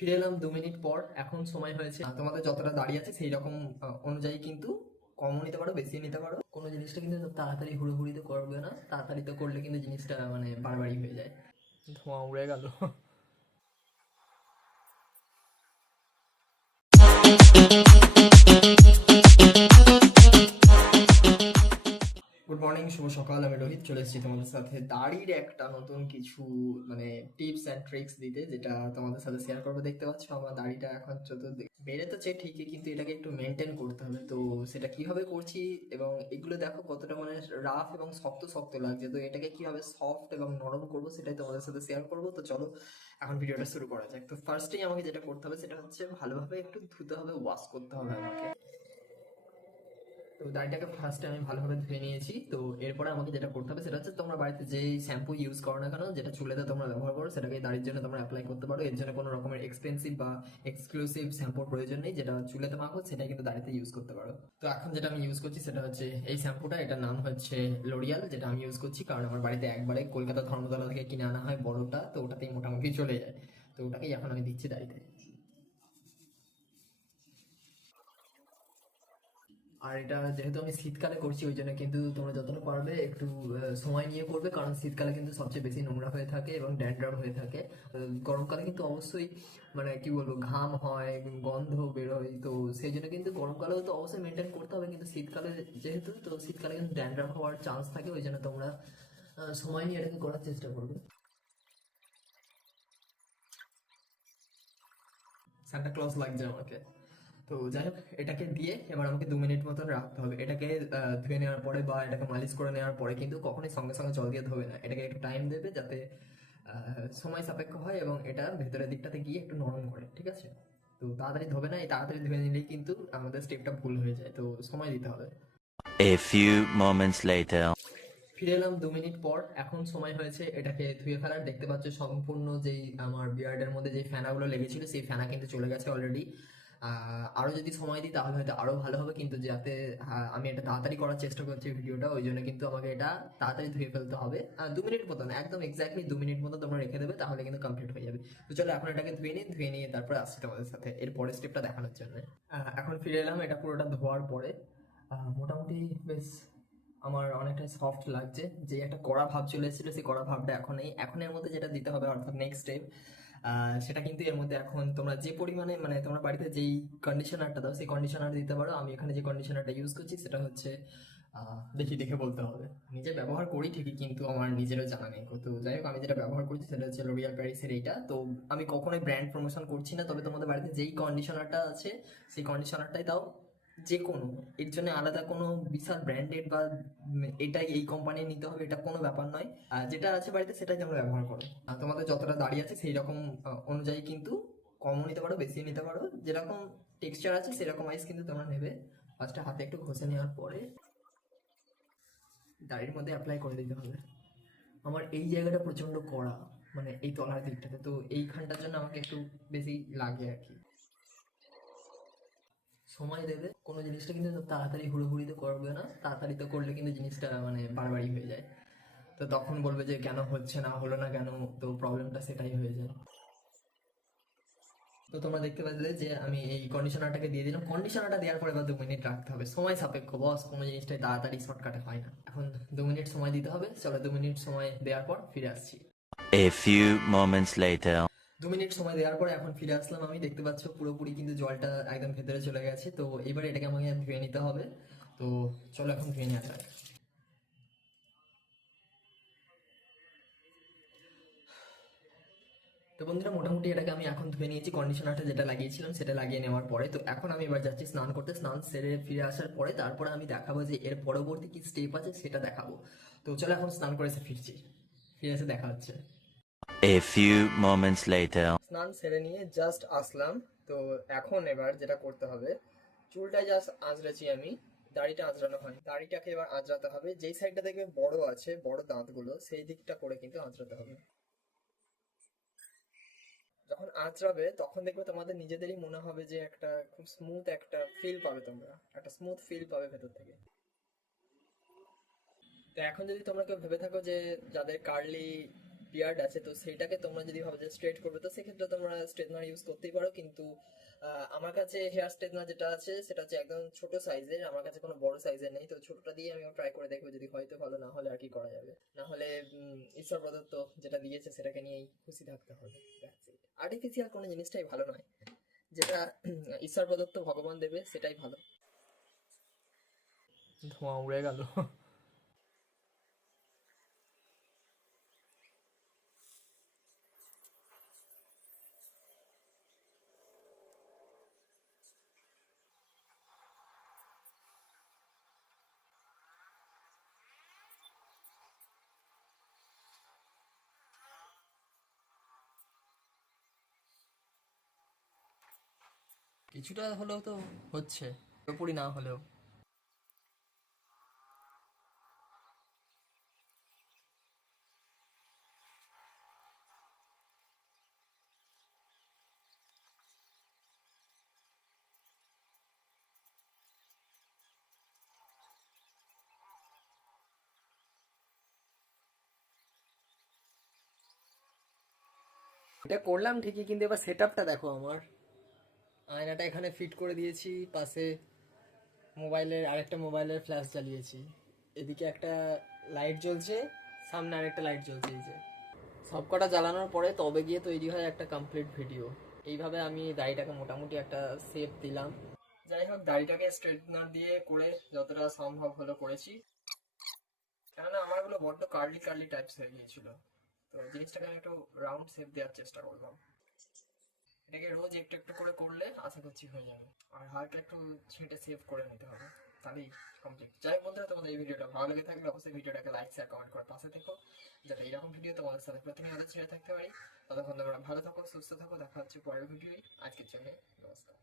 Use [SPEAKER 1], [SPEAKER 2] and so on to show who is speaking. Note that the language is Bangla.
[SPEAKER 1] ফিরে এলাম দু মিনিট পর, এখন সময় হয়েছে। তোমাদের যতটা দাঁড়িয়ে আছে সেই রকম অনুযায়ী কিন্তু কমও নিতে পারো বেশি নিতে পারো। কোনো জিনিসটা কিন্তু তাড়াতাড়ি হুড়োহুড়িতে করবে না, তাড়াতাড়ি তো করলে কিন্তু জিনিসটা মানে বারবারই হয়ে যায়। ধোঁয়া উড়ে গেল। গুড মর্নিং শুভ সকাল, আমি রোহিত, চলে এসেছি তোমাদের সাথে দাড়ির একটা নতুন কিছু মানে টিপস অ্যান্ড ট্রিক্স দিতে, যেটা তোমাদের সাথে শেয়ার করব। দেখতে পাচ্ছ আমার দাড়িটা এখন যত দে- বেড়ে তো চেয়ে ঠিকই, কিন্তু এটাকে একটু মেনটেন করতে হবে। তো সেটা কীভাবে করছি এবং এগুলো দেখো কতটা মানে রাফ এবং শক্ত শক্ত লাগছে। তো এটাকে কীভাবে সফট এবং নরম করব সেটাই তোমাদের সাথে শেয়ার করব। তো চলো, এখন ভিডিওটা শুরু করা যাক। তো ফার্স্টেই আমাকে যেটা করতে হবে, সেটা হচ্ছে ভালোভাবে একটু ধুতে হবে ওয়াশ করতে হবে আমাকে। তো দাড়িটাকে ফার্স্টে আমি ভালোভাবে ধুয়ে নিয়েছি। তো এরপরে আমাকে যেটা করতে হবে সেটা হচ্ছে তোমরা বাড়িতে যে শ্যাম্পু ইউজ করো না কেন, যেটা চুলেতে তোমরা ব্যবহার করো, সেটাকে দাড়ির জন্য তোমরা অ্যাপ্লাই করতে পারো। এর জন্য কোনো রকমের এক্সপেন্সিভ বা এক্সক্লুসিভ শ্যাম্পুর প্রয়োজন নেই, যেটা চুলেতে মাখো, সেটাই কিন্তু দাড়িতে ইউজ করতে পারো। তো এখন যেটা আমি ইউজ করছি সেটা হচ্ছে এই শ্যাম্পুটা এটার নাম হচ্ছে লোরিয়াল যেটা আমি ইউজ করছি, কারণ আমার বাড়িতে একবারে কলকাতা ধর্মতলা থেকে কিনে আনা হয় বড়টা, তো ওটাতেই মোটামুটি চলে যায়। তো ওটাকেই এখন আমি দিচ্ছি দাড়িতে। আর এটা যেহেতু আমি শীতকালে করছি, ওই জন্য কিন্তু তোমরা যতটা পারবে একটু সময় নিয়ে করবে। কারণ শীতকালে কিন্তু সবচেয়ে বেশি নোংরা হয়ে থাকে এবং ড্যান্ড্রাফ হয়ে থাকে। গরমকালে কিন্তু অবশ্যই মানে কি বলব, ঘাম হয়, গন্ধ বেরোয়। তো সেই জন্য কিন্তু গরমকালেও তো অবশ্যই মেনটেন করতে হবে। কিন্তু শীতকালে যেহেতু, তো শীতকালে কিন্তু ড্যান্ড্রাফ হওয়ার চান্স থাকে। ওই জন্য তোমরা সময় নিয়ে এটাকে করার চেষ্টা করবে। সান্টা ক্লজ লাগছে আমাকে। তো যাই হোক এটাকে দিয়ে এবার আমাকে দু মিনিট মতন রাখতে হবে। এটাকে ধুয়ে নেওয়ার পরে বা এটাকে মালিশ করে নেওয়ার পরে কিন্তু কখনোই সঙ্গে সঙ্গে জল দিয়ে ধোবে না। এটাকে একটু টাইম দেবে যাতে সময় সাপেক্ষ হয় এবং এটা ভেতরের দিকটাতে গিয়ে একটু নরম করে ঠিক আছে? তো তাড়াতাড়ি ধোবে না এই তাড়াতাড়ি ধুয়ে নিলেই কিন্তু আমাদের স্টেপটা ভুল হয়ে যায়। তো সময় দিতে হবে।
[SPEAKER 2] A few moments later.
[SPEAKER 1] ফিরে এলাম দু মিনিট পর। এখন সময় হয়েছে এটাকে ধুয়ে ফেলার। দেখতে পাচ্ছ সম্পূর্ণ যেই আমার বিয়ার্ডের মধ্যে যে ফেনাগুলো লেগেছিল সেই ফেনা কিন্তু চলে গেছে অলরেডি আরও যদি সময় দিই তাহলে হয়তো আরও ভালো হবে। কিন্তু যাতে আমি এটা তাড়াতাড়ি করার চেষ্টা করছি ভিডিওটা, ওই জন্য কিন্তু আমাকে এটা তাড়াতাড়ি ধুয়ে ফেলতে হবে। দু মিনিট মতন, একদম এক্স্যাক্টলি দু মিনিট মতো তোমরা রেখে দেবে, তাহলে কিন্তু কমপ্লিট হয়ে যাবে। তো চলো এখন এটাকে ধুয়ে নিই, ধুয়ে নিয়ে তারপরে আসছি তোমাদের সাথে এর পরের স্টেপটা দেখানোর জন্য। এখন ফিরে এলাম এটা পুরোটা ধোয়ার পরে। মোটামুটি বেশ আমার অনেকটা সফট লাগছে। যে একটা কড়া ভাব চলে এসেছিল, সেই কড়া ভাবটা এখন এই এখন এর মধ্যে যেটা দিতে হবে অর্থাৎ নেক্সট স্টেপ সেটা কিন্তু এর মধ্যে এখন তোমরা যে পরিমাণে মানে তোমরা বাড়িতে যেই কন্ডিশনারটা দাও সেই কন্ডিশনার দিতে পারো। আমি এখানে যে কন্ডিশনারটা ইউজ করছি সেটা হচ্ছে দেখি দেখে বলতে হবে। নিজে ব্যবহার করি ঠিকই কিন্তু আমার নিজেরও জানা নেই। তো যাই হোক আমি যেটা ব্যবহার করছি সেটা হচ্ছে লোরিয়াল প্যারিসের এইটা। তো আমি কখনোই ব্র্যান্ড প্রমোশন করছি না তবে তোমাদের বাড়িতে যেই কন্ডিশনারটা আছে সেই কন্ডিশনারটাই দাও। যে কোনো এর জন্য আলাদা কোনো বিশাল ব্র্যান্ডেড বা এটাই এই কোম্পানি নিতে হবে, এটা কোনো ব্যাপার নয়। আর যেটা আছে বাড়িতে সেটাই তোমরা ব্যবহার করো। আর তোমাদের যতটা দাঁড়িয়ে আছে সেই রকম অনুযায়ী কিন্তু কমও নিতে পারো বেশি নিতে পারো। যেরকম টেক্সচার আছে সেরকম আইস কিন্তু তোমরা নেবে। ফার্স্টে হাতে একটু ঘষে নেওয়ার পরে দাড়ির মধ্যে অ্যাপ্লাই করে দিতে হবে। আমার এই জায়গাটা প্রচণ্ড কড়া মানে এই তলার দিকটাতে। তো এইখানটার জন্য আমাকে একটু বেশি লাগে আর কি। সময় দেবে। কোনো জিনিসটা কিন্তু তাড়াতাড়ি হুড়োহুড়িতে করবে না। তাড়াতাড়িতে করলে কিন্তু জিনিসটা মানে বারবারই হয়ে যায়। তো তখন বলবে যে, কেন হচ্ছে না? হলো না কেন? তো প্রবলেমটা সেটাই হয়ে যায়। তো তোমরা দেখতে পাচ্ছিলে যে, আমি এই কন্ডিশনারটাকে দিয়ে দিলাম। কন্ডিশনারটা দেওয়ার পরে বা দু মিনিট রাখতে হবে। সময় সাপেক্ষ বস কোনো জিনিসটাই তাড়াতাড়ি শর্টকাটে হয় না। এখন দু মিনিট সময় দিতে হবে। চলো দু মিনিট সময় দেওয়ার পর ফিরে আসছি।
[SPEAKER 2] A few moments later.
[SPEAKER 1] দু মিনিট সময় দেওয়ার পরে এখন ফিরে আসলাম আমি। দেখতে পাচ্ছ পুরোপুরি কিন্তু জলটা একদম ভেতরে চলে গেছে। তো এবারে এটাকে আমাকে ধুয়ে নিতে হবে। তো চলো এখন ধুয়ে নেওয়া যাক। তো বন্ধুরা, মোটামুটি এটাকে আমি এখন ধুয়ে নিয়েছি। কন্ডিশনারটা যেটা লাগিয়েছিলাম সেটা লাগিয়ে নেওয়ার পরে। তো এখন আমি এবার যাচ্ছি স্নান করতে। স্নান সেরে ফিরে আসার পরে তারপরে আমি দেখাবো যে এর পরবর্তী কি স্টেপ আছে সেটা দেখাবো। তো চলো এখন স্নান করে এসে ফিরছি। ফিরে এসে দেখা হচ্ছে।
[SPEAKER 2] A few moments later.
[SPEAKER 1] স্নান সেরে নিয়ে জাস্ট আসলাম। তো এখন এবার যেটা করতে হবে, চুলটা জাস্ট আঁচড়েছি আমি। দাড়িটা আঁচড়ানো হয় দাড়িটাকে এবার আঁচড়াতে হবে। যেই সাইডটা দেখবে বড় আছে, বড় দাঁতগুলো, সেই দিকটা করে কিন্তু আঁচড়াতে হবে। যখন আঁচড়াবে, তখন দেখবে তোমাদের নিজেদেরই মনে হবে যে একটা খুব স্মুথ একটা ফিল পাবে তোমরা। একটা স্মুথ ফিল পাবে ভেতর থেকে। তো এখন যদি তোমরা কেউ ভেবে থাকো যে যাদের কার্লি বিয়ার্ড আছে, তো সেটাকে তোমরা যদি ভাবো যে স্ট্রেট করবে, তো সেক্ষেত্রে তোমরা স্ট্রেটনার ইউজ করতেই পারো। কিন্তু আমার কাছে হেয়ার স্ট্রেটনার যেটা আছে, সেটা হচ্ছে একদম ছোট সাইজের আমার কাছে কোনো বড় সাইজের নেই, তো ছোটটা দিয়ে আমি ট্রাই করে দেখব যদি হয়তো ভালো, না হলে আর কি করা যাবে। না হলে ঈশ্বর প্রদত্ত যেটা দিয়েছে, সেটাকে নিয়েই খুশি থাকতে হবে। আর্টিফিশিয়াল কোনো জিনিসটাই ভালো নয়। যেটা ঈশ্বর প্রদত্ত ভগবান দেবে, সেটাই ভালো। ধোঁয়া উড়ে গেল। কিছুটা হলেও তো হচ্ছে, পুরোপুরি না হলেও। এটা করলাম ঠিকই, কিন্তু এবার সেট দেখো আমার। আয়নাটা এখানে ফিট করে দিয়েছি, পাশে মোবাইলের আরেকটা মোবাইলের ফ্ল্যাশ জ্বালিয়েছি। এদিকে একটা লাইট জ্বলছে, সামনে আরেকটা লাইট জ্বলছে এই যে। সবকটা জ্বালানোর পরে তবে গিয়ে তৈরি হয় একটা কমপ্লিট ভিডিও এইভাবে আমি দাড়িটাকে মোটামুটি একটা শেপ দিলাম। যাই হোক, দাড়িটাকে স্ট্রেটনার দিয়ে করে যতটা সম্ভব হলো করেছি। কেননা আমারগুলো বড্ড কার্লি কার্লি টাইপস হয়ে গিয়েছিল। তো জিনিসটাকে আমি একটু রাউন্ড শেপ দেওয়ার চেষ্টা করলাম। এটাকে রোজ একটু একটু করে করলে আশা করছি হয়ে যাবে। আর হালকা একটু ছেঁটে সেভ করে নিতে হবে। তাহলেই কমপ্লিট যাই বন্ধুরা, তোমাদের এই ভিডিওটা ভালো লেগে থাকলে অবশ্যই ভিডিওটাকে লাইক শেয়ার কমেন্ট করে পাশে থেকো। যাতে এরকম ভিডিও তোমাদের সাথে প্রতিনিয়ত ছেড়ে থাকতে পারি। ততক্ষণ তোমরা ভালো থাকো, সুস্থ থাকো। দেখা হচ্ছে পরের ভিডিওই আজকের জন্য নমস্কার।